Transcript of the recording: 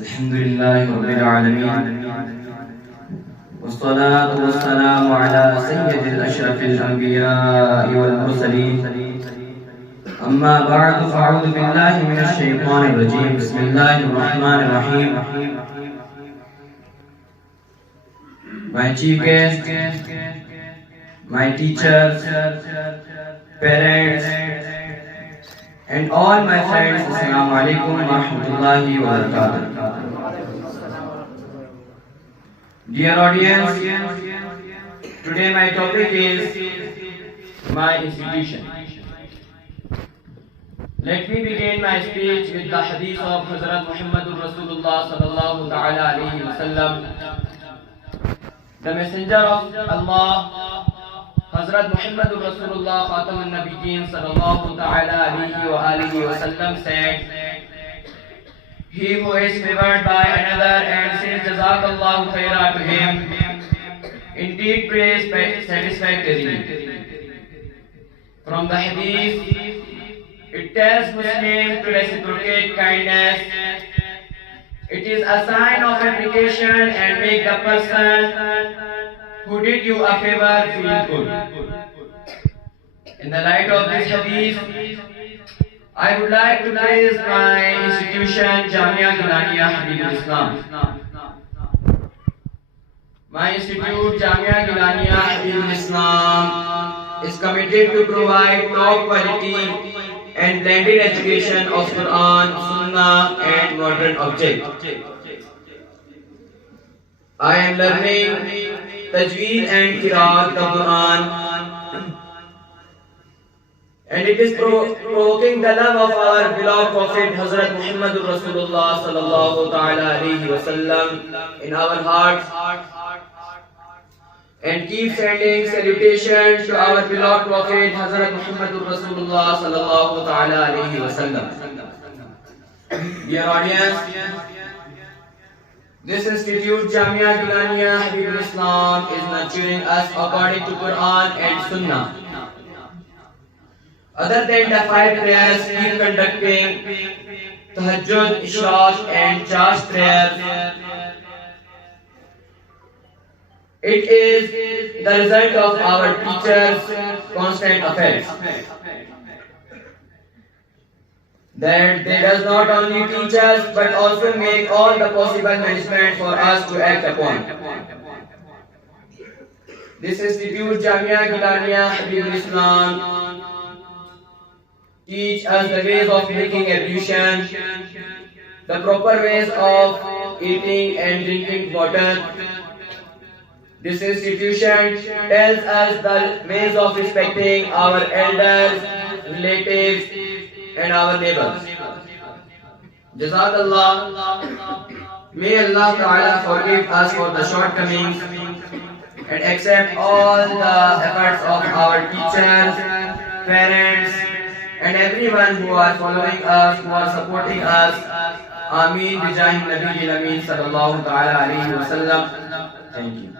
Alhamdulillahi Rabbil Alameen. والصلاة والسلام على سيد الأشرف الأنبياء والمرسلين. أما بعد فأعوذ بالله من الشيطان الرجيم. بسم الله الرحمن الرحيم. My chief guest, my teachers, parents, and all my friends, Assalamu alaikum wa rahmatullahi wa barakatuh. Dear audience, today my topic is my institution. Let me begin my speech with the hadith of Hazrat Muhammadur Rasulullah sallallahu ta'ala alayhi wa sallam. The messenger of Allah, Hazrat Muhammadur Rasulullah Khatamun Nabiyyin sallallahu ta'ala alayhi wa alihi wa sallam said, he who is favored by another and says Jazakallahu khaira to him, indeed praise satisfactorily. From the hadith, it tells Muslims to reciprocate kindness. It is a sign of appreciation and make the person who did you a favor feel good. In the light of this hadith, I would like to praise my institution, Jamia, Islam. My institute, Jamia, Islam, is committed to provide top quality and blended education of Quran, Sunnah, and modern objects. I am learning Tajweed and Qiraat of Quran, and it is provoking the love of our beloved Prophet Hazrat Muhammadur Rasulullah sallallahu ta'ala alayhi wa sallam in our hearts, and keep sending salutations to our beloved Prophet Hazrat Muhammadur Rasulullah sallallahu ta'ala alayhi wa sallam. Dear audience, this institute Jamia Geelania Islam is nurturing us according to Quran and Sunnah. Other than the 5 prayers, we are conducting Tahajjud, Ishraq and Chash prayers. It is the result of our teachers' constant efforts. That they does not only teach us but also make all the possible management for us to act upon. This institute, Jamia Geelania Islam, teach us the ways of making ablution, the proper ways of eating and drinking water. This institution tells us the ways of respecting our elders, relatives, and our neighbors. Jazakallah. May Allah Ta'ala forgive us for the shortcomings and accept all the efforts of our teachers, parents, and everyone who are following us, who are supporting us. Ameen. Bijahi Nabi Amin sallallahu ta'ala alayhi wa sallam. Thank you.